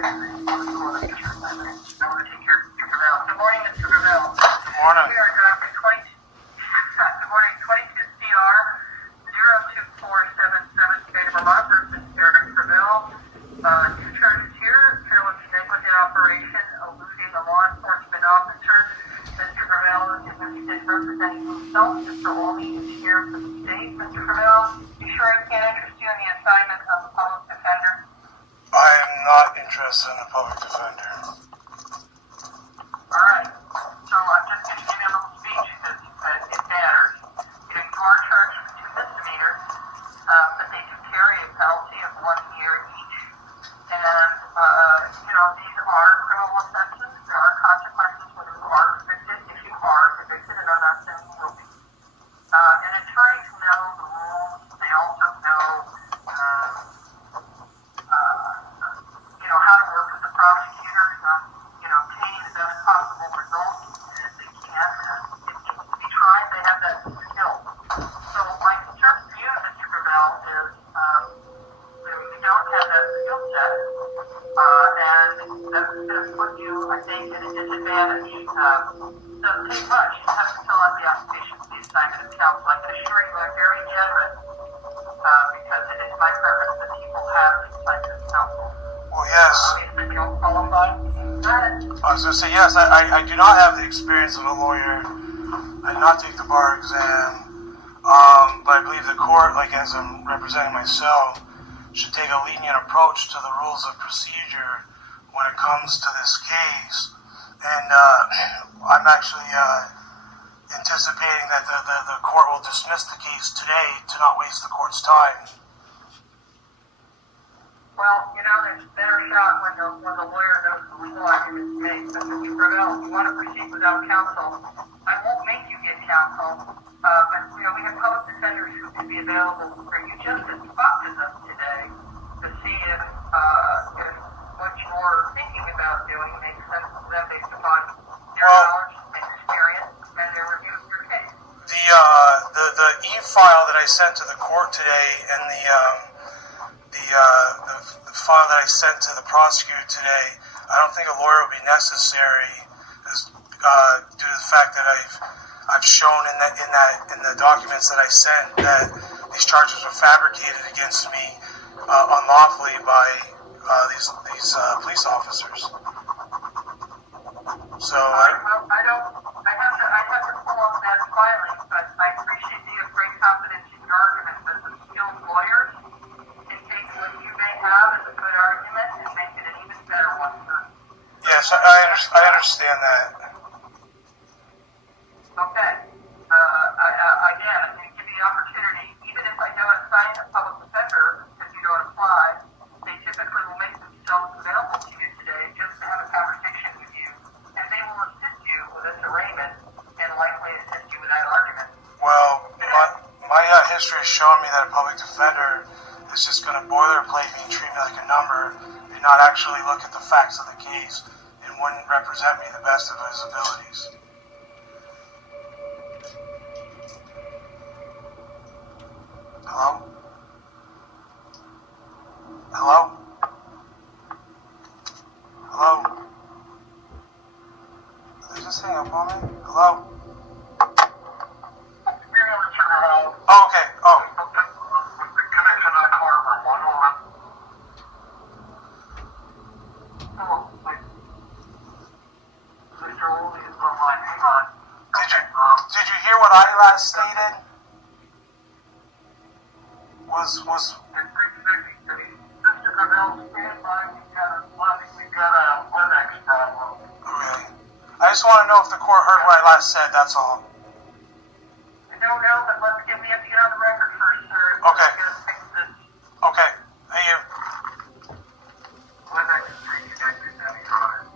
morning, Mr. Gravel. Good morning. We are drafting 22 CR 02477, State of Vermont versus Eric Gravel. Two charges here: careless negligent operation, eluding a law enforcement officer. Mr. Gravel is representing himself. Mr. Olney is here for the state. Mr. Gravel, you sure I can't interest you in the assignment of the public defender? I am not interested in a public defender. Alright, so I'm just going to give you a little speech because it matters. You are charged with 2 misdemeanors, but they do carry a penalty of 1 year each. And, these are criminal offenses. There are consequences when you are convicted, if you are convicted, and I'm not saying you will be. And attorneys know the rules. They also know, how to work with the prosecutors on, obtaining the best possible results as they can. If it needs to be tried, they have that skill. So my concern for you, Mr. Gravel, is you don't have that skill set, and that's going to put you, I think, at a disadvantage. It doesn't take much. You have to fill out the application for the assignment of counsel. I can assure you I'm very generous because it is my preference that people have the assignment of counsel. Well, yes. Obviously, you don't qualify. Go ahead. I was going to say, yes, I do not have the experience of a lawyer. I did not take the bar exam. But I believe the court, as I'm representing myself, should take a lenient approach to the rules of procedure when it comes to this case. And I'm actually anticipating that the court will dismiss the case today to not waste the court's time. Well, there's a better shot when the lawyer knows the legal arguments to make. But Mr. Gravel, if you want to proceed without counsel, I won't make you get counsel. But, we have public defenders who can be available for you just to talk to them today to see if what you're thinking about doing makes sense to them based upon their knowledge and experience and their review of your case. The e-file that I sent to the court today and the file that I sent to the prosecutor today, I don't think a lawyer will be necessary, due to the fact that I've shown in the documents that I sent that these charges were fabricated against me unlawfully by these police officers. So I have to pull off that filing, but I appreciate that you have great confidence in your argument. But the skilled lawyers can take what you may have as a good argument and make it an even better one. yes, I understand that. Okay. Again, I'm going to give you the opportunity, even if I don't assign a public defender because you don't apply, they typically will make themselves available to you today just to have a conversation with you, and they will assist you with this arraignment and likely assist you with that argument. Well, my history has shown me that a public defender is just going to boilerplate me and treat me like a number and not actually look at the facts of the case and wouldn't represent me the best of his abilities. Hello? Hello? Hello? Did they just hang up on me? Hello? Oh, okay. Oh. The connection on the car for 1 moment. Hello, Mr. Olney is online. Hang on. Did you hear what I last stated? Was Mr. Gravel, stand by. We've got a WebEx problem. okay. I just want to know if the court heard what I last said, that's all. I don't know, but we have to get on the record first, sir. Okay. We're gonna fix this. Okay. Thank you. WebEx is reconnected now, Your Honor.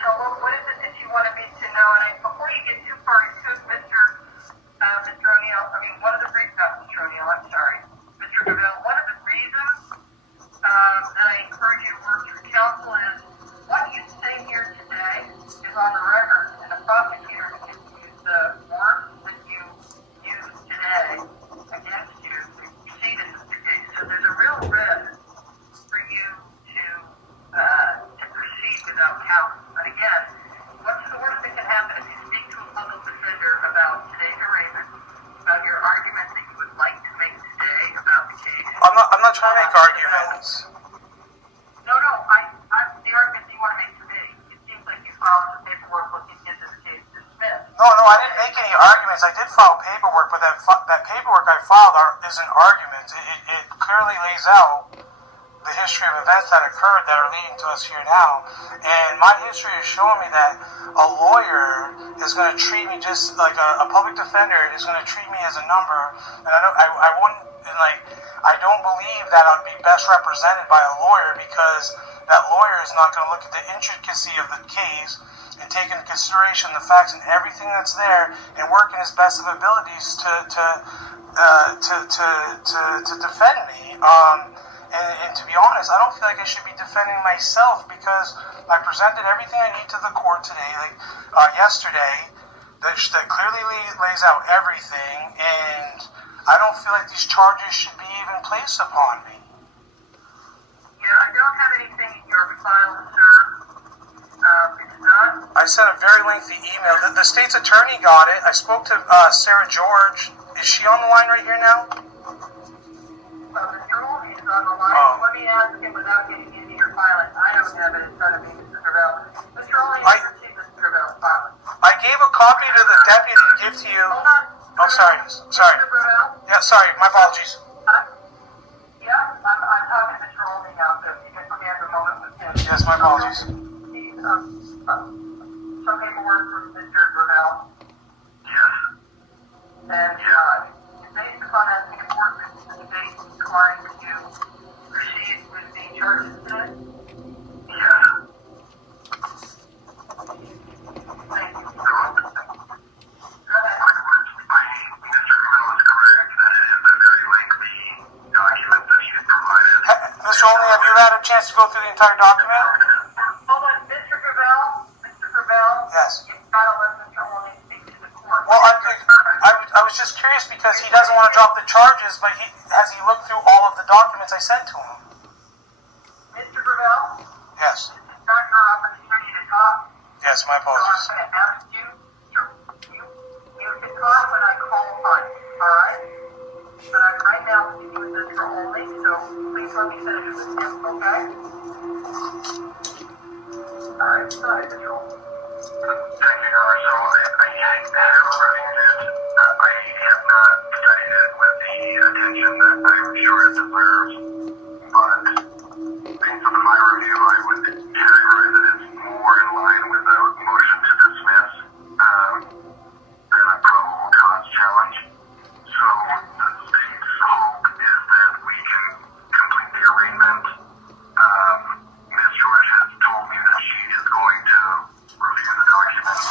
So what is it that you wanted me to know? And before you get too far into it, Mr. O'Neill, one of the reasons, not Mr. O'Neill, I'm sorry, Mr. Gravel, one of the reasons that I encourage you to work through counsel is what you say here today is on the record, and the prosecutor can use the words that you use today against you make any arguments. I did file paperwork, but that paperwork I filed isn't arguments. It clearly lays out the history of events that occurred that are leading to us here now. And my history is showing me that a lawyer is going to treat me just like a public defender is going to treat me as a number. And I don't believe that I'd be best represented by a lawyer, because that lawyer is not going to look at the intricacy of the case and take into consideration the facts and everything that's there and work in his best of abilities to defend me. And to be honest, I don't feel like I should be defending myself, because I presented everything I need to the court today, yesterday, that clearly lays out everything, and I don't feel like these charges should be even placed upon me. Yeah, I don't have anything in your file, sir. It's not. I sent a very lengthy email. The state's attorney got it. I spoke to Sarah George. Is she on the line right here now? Mr. Olney is on the line. Oh. Let me ask him without getting into your filing. I don't have it in front of me, Mr. Gravel. Mr. Olney, you received Mr. Gravel's filing. I gave a copy to the deputy to give to you. Hold on. Oh, sorry. Mr. Gravel? Yeah, sorry. My apologies. Yeah, I'm talking to Mr. Olney now, so you can put me at the moment with him. Yes, my apologies. Need some paperwork from Mr. Gravel. Yes. And based upon that paperwork, the state declined to proceed with the charges today. Yes. Thank you. Go ahead. Mr. Gravel is correct. That is a very lengthy document that he has provided. Mr. Olney, have you had a chance to go through the entire document? Hold on, Mr. Gravel. Mr. Gravel. Yes. You've got to let Mr. Olney speak to the court. Well, I was just curious because he doesn't want to drop the charges, but has he looked through all of the documents I sent to him? Mr. Gravel, Yes. this is not your opportunity to talk. Yes, my So I'm apologies. going to ask you you can talk when I call upon you, all right? But I'm right now speaking with Mr. Olney, so please let me finish with him, okay? All right, go ahead, Mr. Olney. Thank you, Your Honor. So I have reviewed it. I have not studied it with the attention that I'm sure it deserves. But based on my review, I would categorize it as more in line with a motion to dismiss than a probable cause challenge. So the state's hope is that we can complete the arraignment. Ms. George has told me that she is going to review the document.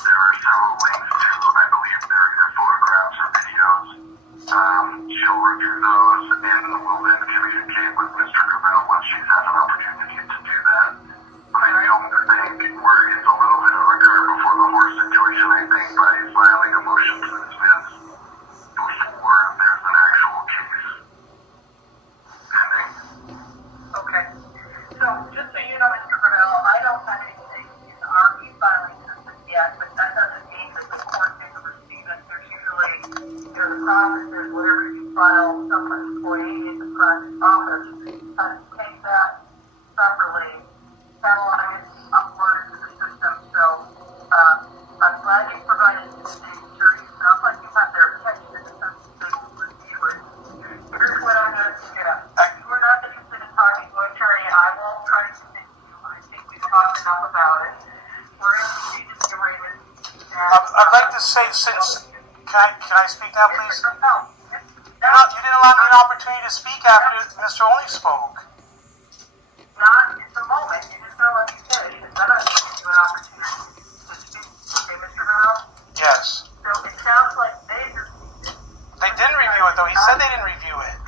There are several links to, I believe, they're either photographs or videos. She'll review those and will then communicate with Mr. Gravel once she's had an opportunity to do that. I don't think it's a little bit of a cart before the horse situation, I think, by filing a motion to dismiss before there's an actual case pending. Okay. So, just so you know, Mr. Gravel, I don't have anything in our e-filing system yet, but that doesn't mean that the court didn't receive it. There's usually, the process is whatever you file, someone's employee in the front office has to take that properly, catalog it, upload it to the system. So, I'm glad you provided it to the state attorney. It sounds like you have their attention in the sense that they will review it. Here's what I'm going to suggest. If you're not interested in talking to an attorney, I won't try to convince you. I think we've talked enough about it. We're going to proceed to the arraignment. I'd like to say, since can I speak now, please? No. You didn't allow me an opportunity to speak after Mr. Olney spoke. Not at the moment. You're just going to let me finish. And then I'm going to give you an opportunity to speak. Okay, Mr. Merrill? Yes. So it sounds like they received it. They didn't review it, though. He said they didn't review it.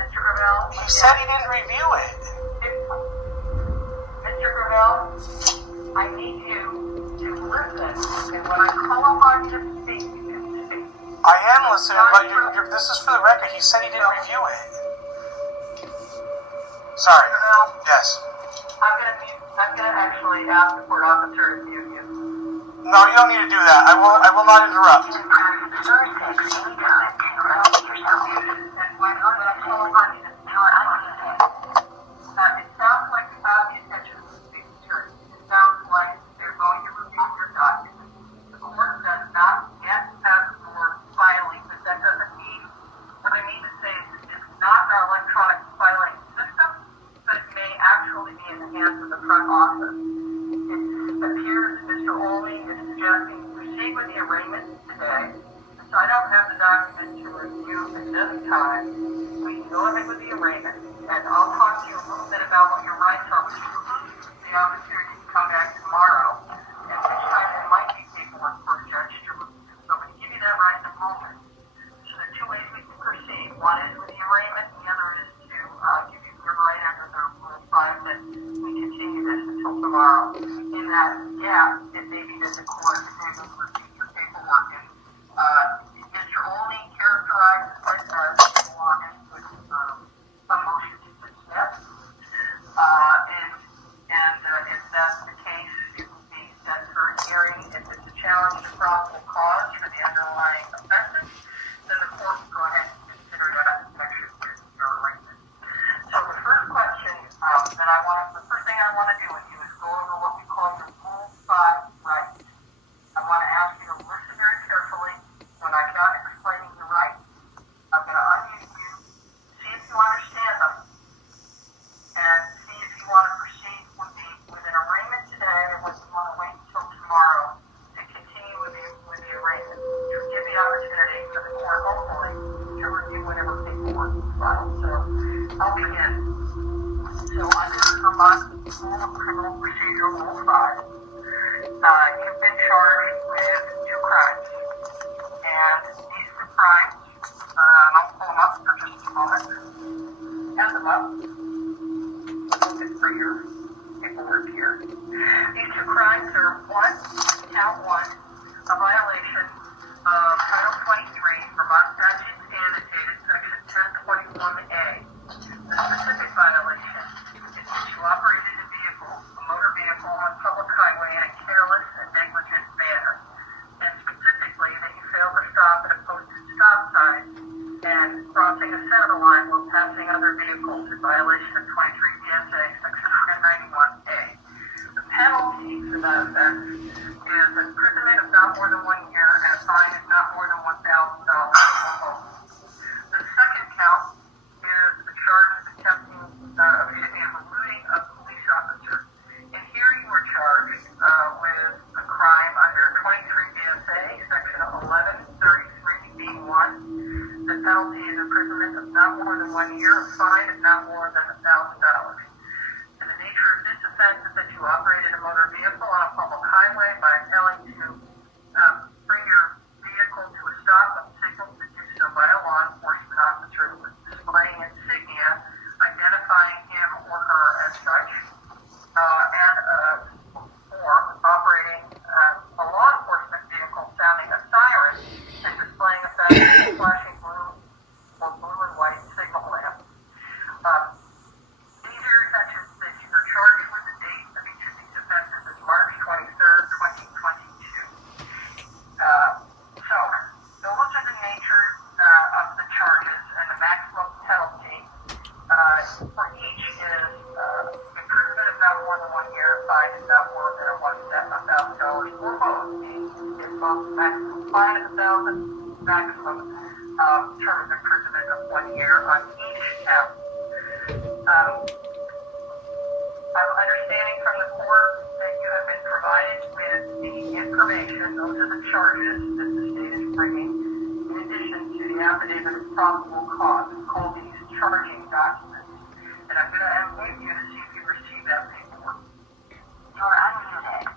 Mr. Gravel? He said he didn't review it. Mr. Gravel, I need you to listen. And when I call upon you to speak, you can speak. I am listening, but this is for the record. He said he didn't review it. Sorry. Yes. I'm gonna actually ask the court officer to mute you. No, you don't need to do that. I will not interrupt. And when I call upon you to speak, it sounds like you have the attention of the state attorney. It sounds like they're going to review your documents. the arraignment today. So I don't have the document to review at this time. We can go ahead with the arraignment, and I'll talk to you a little bit about what your rights are, which includes the opportunity to come back tomorrow, and which time there might be paperwork for a judge to review. So I'm going to give you that right in a moment. So there are two ways we can proceed. One is with the arraignment, and the other is to give you your right under the Rule 5 that we continue this until tomorrow. In that gap, it may be that the court is able to review your paperwork, and Mr. Olney characterized it as belonging with some motion to dismiss. And if that's the case, it would be set for a hearing. If it's a challenge to probable cause for the underlying offenses, then the court can go ahead and consider that in connection with your arraignment. So the first question the first thing I want to do with you is go over what we call your Rule 5 rights. I want to ask you to listen very carefully. When I'm done explaining the rights, I'm going to unmute you, see if you understand them, and see if you want to proceed with an arraignment today, or whether you want to wait until tomorrow to continue with the arraignment. To give the opportunity for the court, hopefully, to review whatever paperwork you filed. So I'll begin. So under Vermont Rule of Criminal Procedure Rule 5, you've been charged with 2 crimes. And these 2 crimes, I'll pull them up for just a moment. Hand them up. Looking for your paperwork here. These 2 crimes are count 1, a violation of Title 23, Vermont Statutes Annotated, Section 1021A. The specific violation is that you operated a motor vehicle on a public highway in a careless and negligent manner. And specifically that you failed to stop at a posted stop sign and crossing a center line while passing other vehicles in violation of 23 VSA Section 191A. The penalty for that offense is imprisonment of not more than 1 year and a fine of not more than $1,000 or both. The second count is the charge of eluding a police officer. And here you were charged with a crime under 23 VSA Section 1133B1. The penalty is imprisonment of not more than 1 year, a fine of not more than $1,000. And the nature of this offense is that you operated a motor vehicle on a public highway by failing to bring your vehicle to a stop and signal to do so by a law enforcement officer who was displaying insignia identifying him or her as such, or operating a law enforcement vehicle sounding a siren and displaying a flashing blue or blue and white signal lamp. These are offenses that you were charged with. The date of each of these offenses is March 23rd, 2022. So those are the nature of the charges, and the maximum penalty for each is imprisonment of not more than 1 year, fine is not more than $1,000 or both. It's both maximum fine of $1,000, maximum term of imprisonment of 1 year on each count. I'm understanding from the court that you have been provided with the information. Those are the charges that the state is bringing, in addition to the affidavit of probable cause. It's called these charging documents. And I'm going to unmute you to see if you received that paperwork. You're unmuted.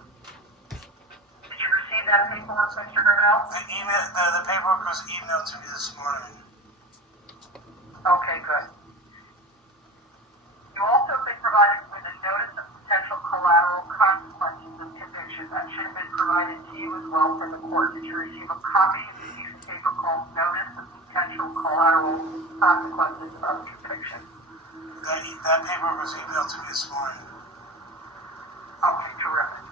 Did you receive that paperwork, Mr. Grinnell? The paperwork was emailed to me this morning. Okay, good. You also have been provided with a notice of potential collateral consequences of conviction. That should have been provided to you as well from the court. Did you receive a copy of the piece of paper called Notice of Potential Collateral Consequences of Conviction? That paperwork was emailed to me this morning. Okay, terrific.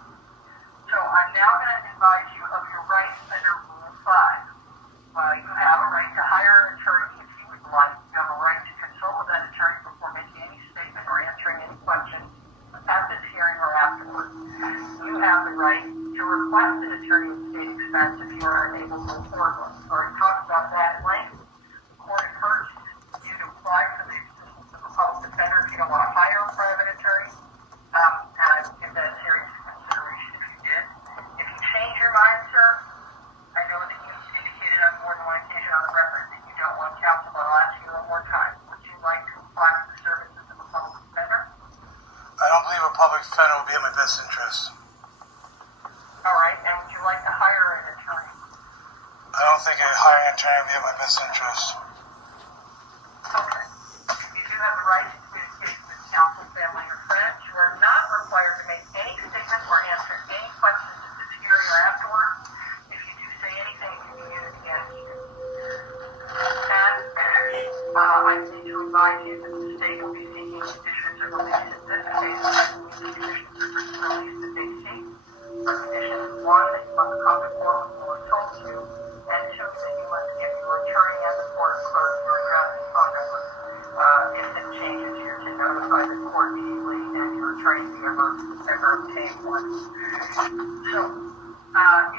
So I'm now going to advise you of your rights under Rule 5. You have a right to hire an attorney if you would like. You have a right to consult with that attorney before making any statement or answering any questions at this hearing or afterwards. You have the right to request an attorney at state expense if you are unable to afford one. We already talked about that at length. The court encourages you to apply for the assistance of a public defender if you don't want to hire a private attorney. And I'd give that serious consideration if you did. If you change your mind, sir, defendant will be in my best interest. All right, and would you like to hire an attorney? I don't think a hiring an attorney will be in my best interest. Okay. You do have the right to communicate with counsel, family, or friends. You are not required to make any statement or answer any questions at this hearing or afterwards. If you do say anything, it can be used against you. And I need to advise you that the state will be seeking conditions of release in this case. The conditions of release that they seek are conditions: one, that you must come to court when you are told to, and two, that you must give your attorney and the court clerk your address and phone number. If it changes, you're to notify the court immediately, and your attorney if you ever obtain one. So,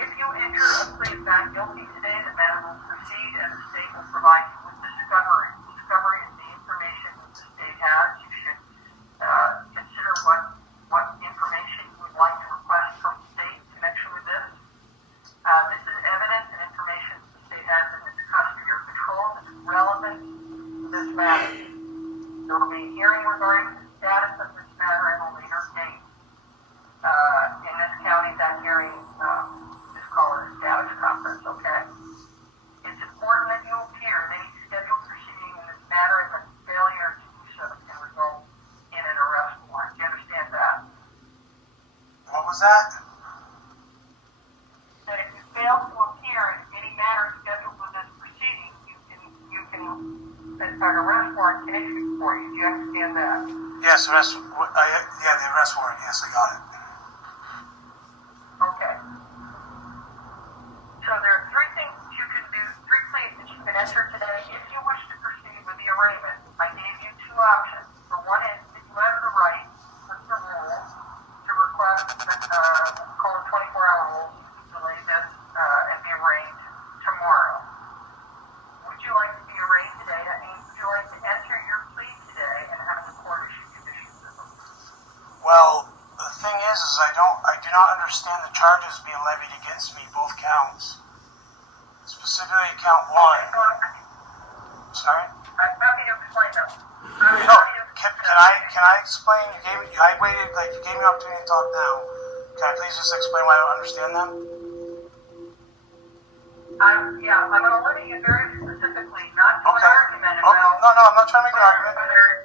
if you enter a plea of not guilty today, the matter will proceed, and the state will provide you with discovery. Discovery is the information that the state has. You should consider what information you would like to request from the state in connection with this. This is evidence and information that the state has in its custody or control that is relevant to this matter. There will be a hearing regarding the status of this matter at a later date. In this county, that hearing is called a status conference, okay? It's important that you appear in any scheduled proceeding in this matter, and that failure to do so can result in an arrest warrant. Do you understand that? What was that? That if you fail to appear in any matter scheduled with this proceeding, you can an arrest warrant can issue for you. Do you understand that? Yes, the arrest warrant. Yes, I got it. Okay. So there are three things that you can do, three pleas that you can enter today if you wish to proceed with the arraignment. I gave you two options. The one is that you have the right, with the rules, to request call it 24-hour rules, delay this and be arraigned tomorrow. Would you like to be arraigned today? That means would you like to enter your plea today and have the court issue conditions of them? Well, the thing is I do not understand the charges being levied against me, both counts. Specifically count one. Sorry? I'm happy to explain them. No, can I explain? You gave me an opportunity to talk now. Can I please just explain why I don't understand them? I'm going to limit you very specifically, not to an argument about... No, I'm not trying to make an argument.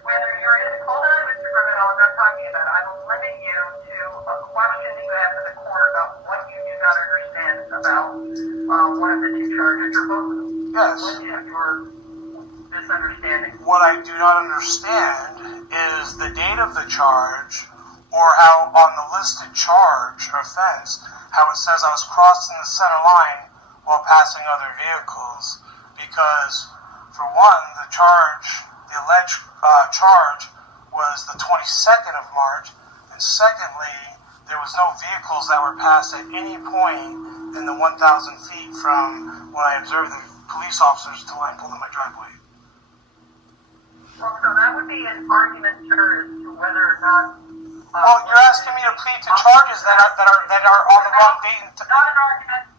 Whether you're in... Hold on, Mr. Criminal, I'm not talking about it. I will limit you to a question that you have to the court about what you do not understand about one of the two charges, or both of them. Yes. What is your misunderstanding? What I do not understand is the date of the charge, or how on the listed charge or offense, how it says I was crossing the center line while passing other vehicles, because for one, the alleged charge was the 22nd of March, and secondly, there was no vehicles that were passed at any point in the 1,000 feet from when I observed the police officers until I pulled in my driveway. Well, so that would be an argument, sir, as to whether or not... Well, you're asking me to plead to charges that are on the wrong date. Not an argument.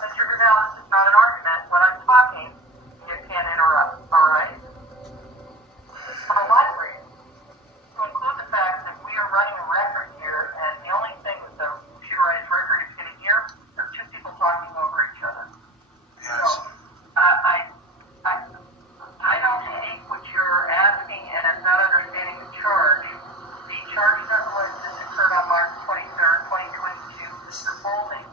Mr. Goodell, this is not an argument. When I'm talking, you can't interrupt, all right? For a lot of reasons, to include the fact that we are running a record here, and the only thing that the computerized record is going to hear are two people talking over each other. Yes. So, I don't take what you're asking, and I'm not understanding the charge. The charge nonetheless this occurred on March 23rd, 2022, is the holding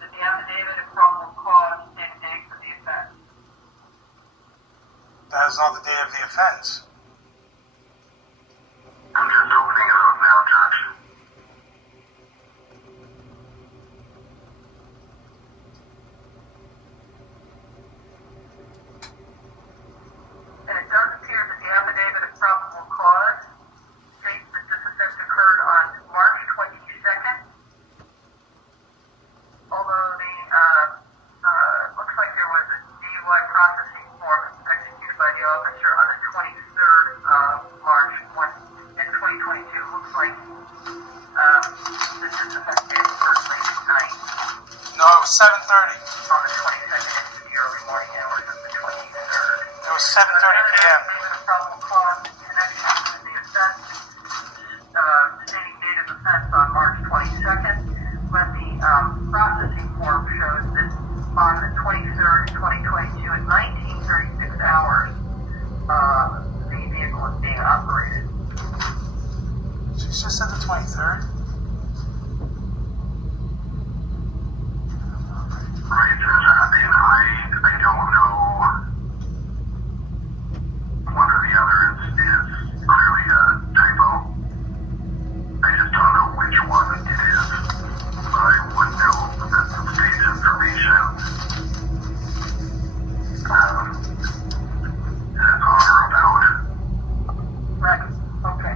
that the affidavit of probable cause did date for the offense. That is not the day of the offense. I'm just opening it up now, Judge. And it does appear that the affidavit of probable cause states that this offense occurred on March 22nd. Although looks like there was a DUI processing form executed by the officer on the 23rd of March in 2022. Looks like this offense did occur late at night. No, it was 7:30. On the 22nd into the early morning hours of the 23rd. It was 7:30 p.m. Affidavit of probable cause in connection with the offense processing form shows that on the 23rd, 2022, at 1936 hours, the vehicle is being operated. She just said the 23rd. Right, I mean, I don't know. One or the other is clearly a typo. I just don't know which one it is. But I would know that the state's information says on or about. Right, okay.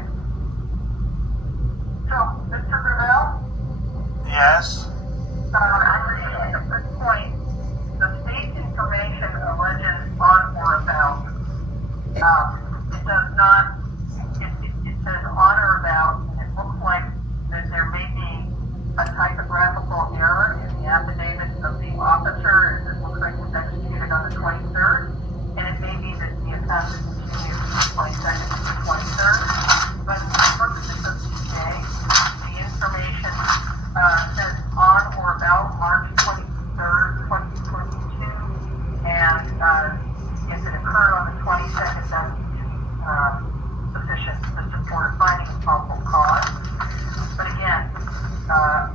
So, Mr. Gravel, Yes. at this point, the state's information alleges on or about. It does not, it says on or about, and it looks like that there may be a typographical error in the affidavit of the officer, as it looks like it was executed on the 23rd, and it may be that the offense is continued from the 22nd to the 23rd, but for purposes of today, the information says on or about March 23rd, 2022, and if it occurred on the 22nd, that's sufficient to support finding a probable cause. But again,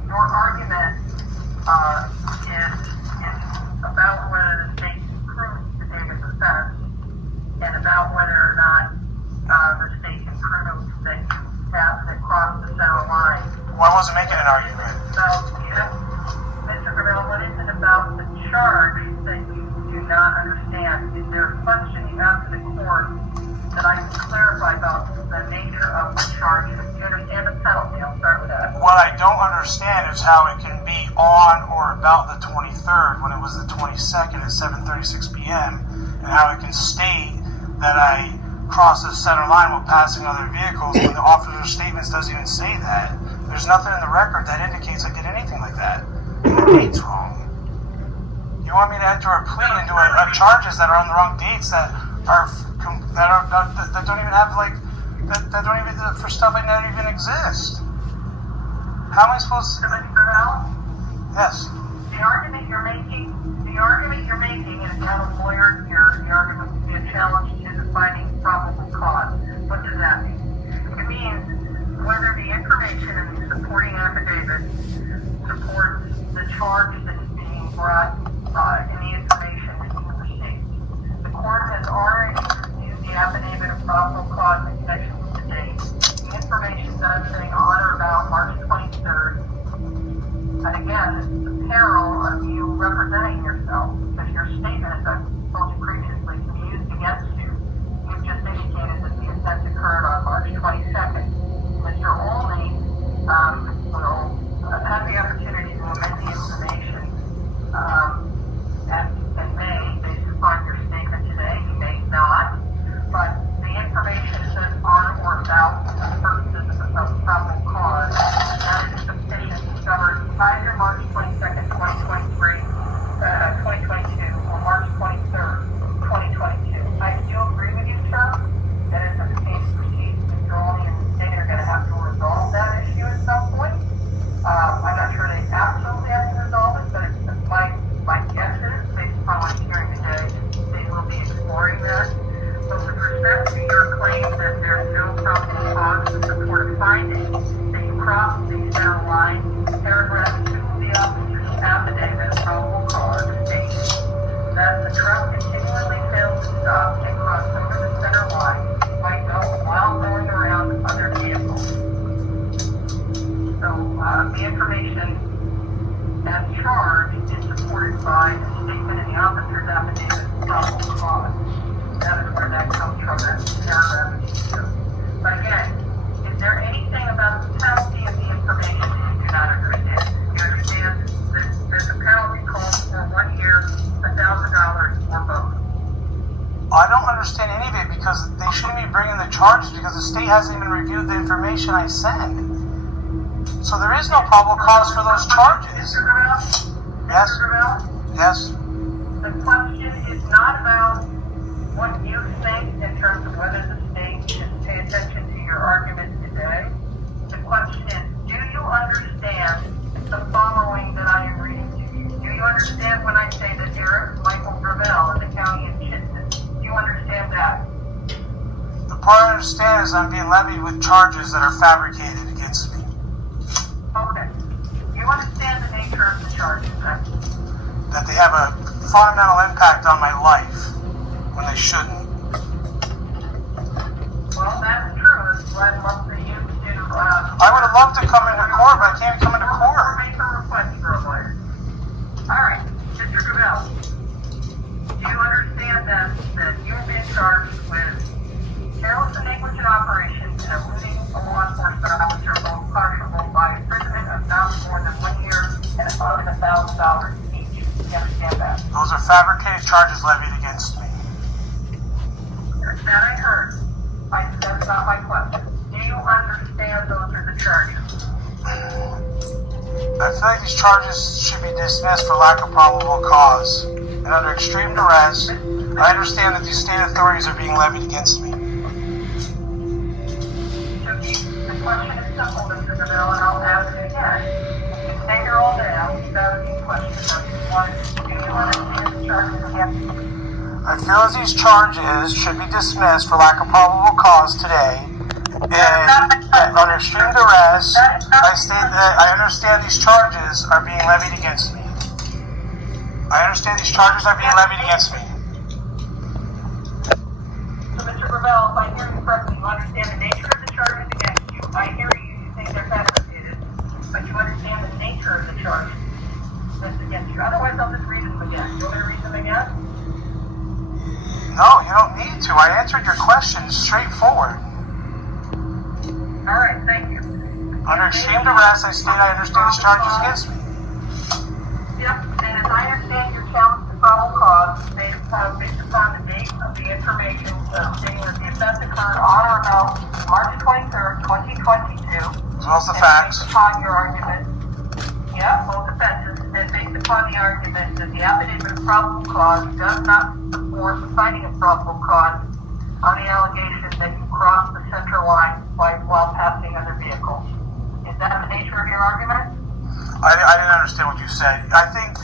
your argument is about whether the state can prove the Davis offense and about whether or not the state can prove that you have that crossed the center line. Well, I wasn't making an argument. So, yes, Mr. Gravel, what is it about the charge that you do not understand? Is there a question you have to the court that I can clarify about the nature of the charge? Do you understand the penalty? I'll start with that. What I don't understand is how it can be on or about the 23rd when it was the 22nd at 7:36 p.m. and how it can state that I crossed the center line while passing other vehicles when the officer's statements doesn't even say that. There's nothing in the record that indicates I did anything like that. And the date's wrong. You want me to enter a plea into charges that are on the wrong dates that don't even have that don't even for stuff that never even exist. How am I supposed to? Mr. Gravel, Yes. the argument you're making, and if you have a lawyer here, the argument would be a challenge to the finding of probable cause. What does that mean? It means whether the information in the supporting affidavit supports the charge that is being brought in the information that you received. The court has already reviewed the affidavit of probable cause in connection with the date. The information does say on or about March 23rd. And again, this is the peril of you representing yourself, because your statement, as I told you previously, can be used against you. You've just indicated that the offense occurred on March 22nd. Mr. Olney will have the opportunity to amend the information and may, based upon your statement today, he may not. But the information says on or about for purposes of probable cause. That is sufficient to cover either March 22nd, 2023, 2022, or March 23rd, 2022. I do agree with you, sir, that as the case proceeds, Mr. Olney and the state are going to have to resolve that issue at some point. I'm not sure they absolutely have to resolve it, but it's my guess is, based upon what I'm hearing today, they will be exploring that. But with respect to your claim that there's no probable cause to support a finding that you crossed the center line, paragraph 2 of the officer's affidavit of probable cause states that the truck continually failed to stop and cross over the center line while going around other vehicles. So the information as charged is supported by a statement in the officer's affidavit of probable cause. That is where that comes from, that's paragraph 2. But again, is there anything about the penalty of the information that you do not understand? You understand that there's a penalty called for 1 year, $1,000, or both? I don't understand any of it because they shouldn't be bringing the charges because the state hasn't even reviewed the information I sent. So there is no probable cause for those charges. Mr. Gravel? Yes. Mr. Gravel? Yes. The question is not about what you think in terms of whether the state should pay attention to your argument today. The question is, do you understand the following that I am reading to understand when I say that Eric Michael Gravel in the county of Chittenden? Do you understand that? The part I understand is I'm being levied with charges that are fabricated against me. Okay. Do you understand the nature of the charges then? That they have a fundamental impact on my life when they shouldn't. Well, that's true. That's why I'd love for you to, I would have loved to come into court, but I can't come into court. Make a request for a lawyer. Alright, Mr. Gravel. Do you understand then that you've been charged with careless and negligent operations and eluding a law enforcement officer both punishable by imprisonment of not more than 1 year and a fine of $1,000 each? Do you understand that? Those are fabricated charges levied against me. That I heard. That's not my question. Do you understand those are the charges? I feel like these charges should be dismissed for lack of probable cause. And under extreme duress, I understand that these state authorities are being levied against me. The question is simple, Mr. Gravel, and I'll ask it again. You can stay here all day. I'll keep asking questions. Do you understand the charges against you? I feel as these charges should be dismissed for lack of probable cause today. And under extreme duress, I state that I understand these charges are being levied against me. I understand these charges are being levied against me. So, Mr. Gravel, if I hear you correctly, you understand the nature of the charges against you. I hear you think they're fabricated, but you understand the nature of the charges that's against you. Otherwise, I'll just read them again. You want me to read them again? No, you don't need to. I answered your question straightforward. All right, thank you. Under extreme duress, I state I understand these charges against me. Yep, and as I understand your challenge to probable cause, based upon the date of the information stating that the offense occurred on or about March 23rd, 2022. As well as the facts. Based upon your argument, both offenses, and based upon the argument that the affidavit of probable cause does not support the finding of probable cause on the allegation that you crossed the center line while passing other vehicles. Is that the nature of your argument? I didn't understand what you said. I think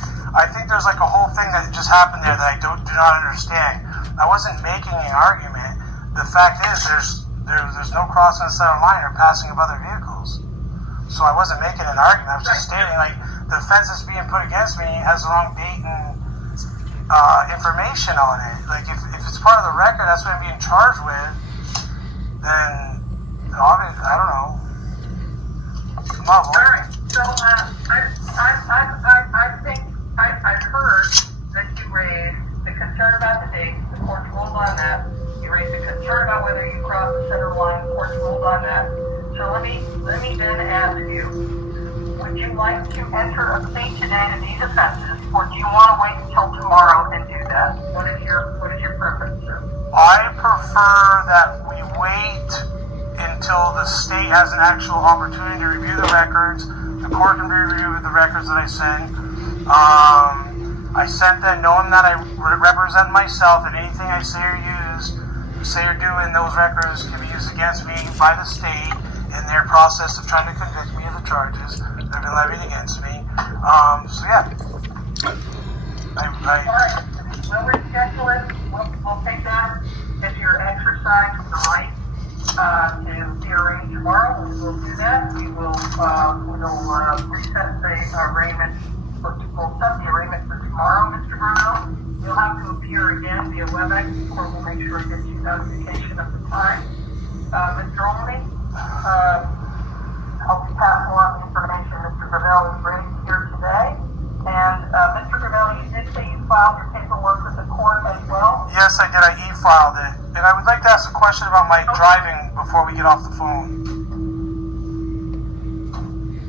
there's like a whole thing that just happened there that I do not understand. I wasn't making an argument. The fact is there's no crossing the center line or passing of other vehicles. So I wasn't making an argument. I was just stating like the offense that's being put against me has the wrong date and information on it. Like if it's part of the record, that's what I'm being charged with. Then obviously, I don't know. Come on, boy. All right. So I think I've heard that you raised the concern about the dates. The court ruled on that. You raised the concern about whether you crossed the center line. The court ruled on that. So let me then ask you: would you like to enter a plea today to these offenses, or do you want to wait until tomorrow and do that? What is your preference, sir? I prefer that we wait until the state has an actual opportunity to review the records. The court can review the records that I sent. I sent them knowing that I represent myself, and anything I say or do in those records can be used against me by the state in their process of trying to convict me of the charges that have been levied against me. So yeah. All right. We'll reschedule it. We'll take that as your exercise of the right to be arraigned tomorrow. We will do that. We'll reset the arraignment. We'll set the arraignment for tomorrow, Mr. Bruno. You'll have to appear again via WebEx. The court will make sure it gets you notification of the time. Mr. Olney, I'll pass along the information. Mr. Gravel is ready here today. And Mr. Gravel, you did say you filed your paperwork with the court as well? Yes, I did. I e-filed it. And I would like to ask a question about my driving before we get off the phone.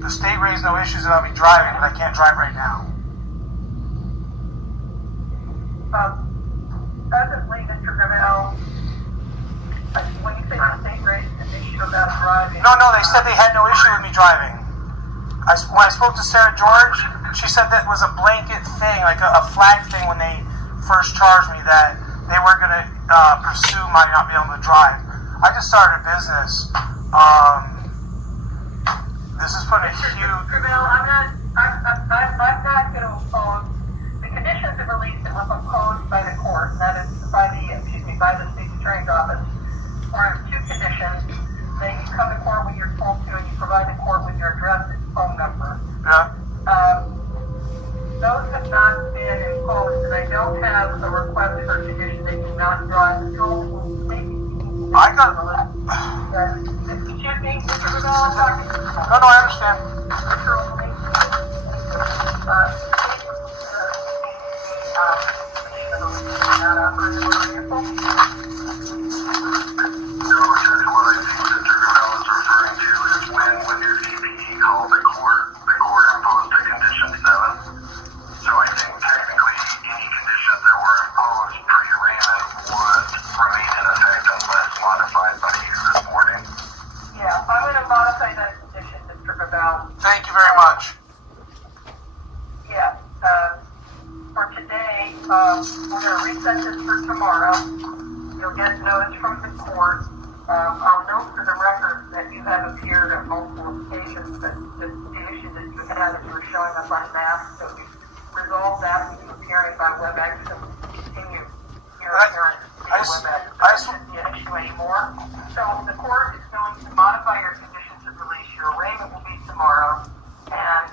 The state raised no issues about me driving, but I can't drive right now. Presently, Mr. Gravel, when you say the state raised an issue about driving... No, they said they had no issue with me driving. When I spoke to Sarah George, she said that was a blanket thing, like a flag thing when they first charged me, that they weren't going to pursue my not being able to drive. I just started a business. This is putting a huge... Mr. Gravel, I've got you on the phone. don't have a request for a condition that you not drive the school, maybe. I got. Excuse me, Mr. Rivera, I'm talking. No, I understand. Mr. Olney. No, Judge, what I think Mr. Gravel is referring to is when your CPE called the court imposed a condition 7. So I think technically any conditions that were imposed pre-arraignment would remain in effect unless modified by you this morning. Yeah, I'm going to modify that condition, Mr. Gravel. Thank you very much. Yeah, for today, we're going to reset this for tomorrow. You'll get notice from the court. I'll note for the record that you have appeared on multiple occasions, but the issue that you had is you were showing up unmasked, so we resolved that with you appearing by WebEx and continue your appearance via WebEx. That shouldn't be an issue anymore. So the court is going to modify your conditions of release. Your arraignment will be tomorrow, and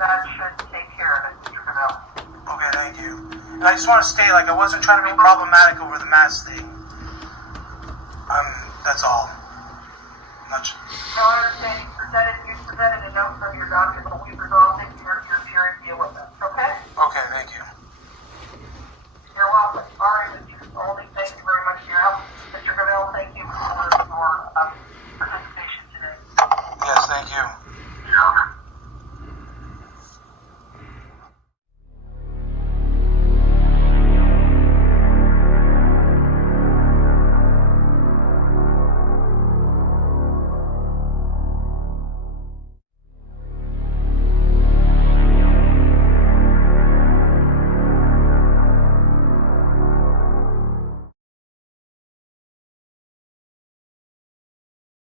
that should take care of it, Mr. Gravel. Okay, thank you. And I just want to state, like, I wasn't trying to be problematic over the mask thing. That's all. Not. No, I understand you presented a note from your doctor